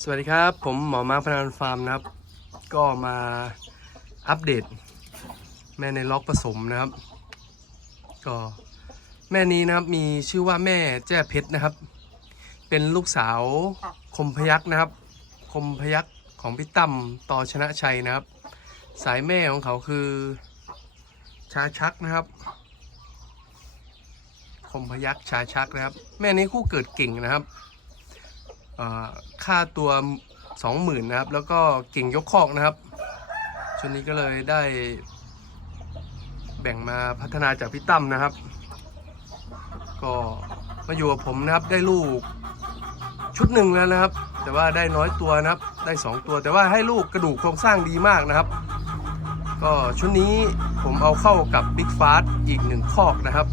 สวัสดีครับ ผมหมอมาร์คพนันฟาร์มนะครับ ก็มาอัปเดต แม่ในล็อกผสมนะครับ ก็แม่นี้นะครับมีชื่อว่าแม่แจ้เพชรนะครับ เป็นลูกสาวคมพยักษ์นะครับ คมพยักษ์ของพี่ตั้มต่อชนะชัยนะครับ สายแม่ของเขาคือ ชาชักนะครับ คมพยักษ์ชาชักนะครับ แม่นี้คู่เกิดเก่งนะครับ ค่าตัวสองหมื่นนะครับ แล้วก็เก่งยกคอกนะครับชุดนี้ก็เลยได้ แบ่งมาพัฒนาจากพี่ตั้มนะครับ ก็มาอยู่กับผมนะครับได้ลูกชุดหนึ่งแล้วนะครับ แต่ว่าได้น้อยตัวนะครับ ได้สองตัว แต่ว่าให้ลูกกระดูกโครงสร้างดีมากนะครับ ก็ชุดนี้ผมเอาเข้ากับบิ๊กฟาสอีกหนึ่งคอกนะครับ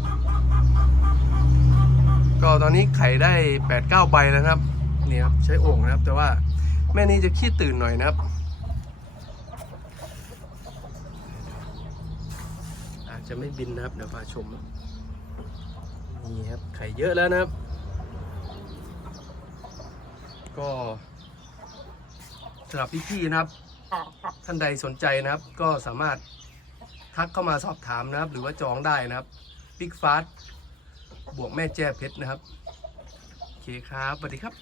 ก็ตอนนี้ไข่ได้8ปดเก้าใบแล้วนะครับ นี่ครับใช้โอ่งนะครับ แต่ว่าแม่นี้จะขี้ตื่นหน่อยนะครับอาจจะไม่บินนะครับเดี๋ยวพาชมนี่ครับไข่เยอะแล้วนะครับ ก็สำหรับพี่ๆนะครับ ท่านใดสนใจนะครับ ก็สามารถทักเข้ามาสอบถามนะครับ หรือว่าจองได้นะครับบิ๊กฟาสบวกแม่แจ้เพชรนะครับ โอเคครับสวัสดีครับ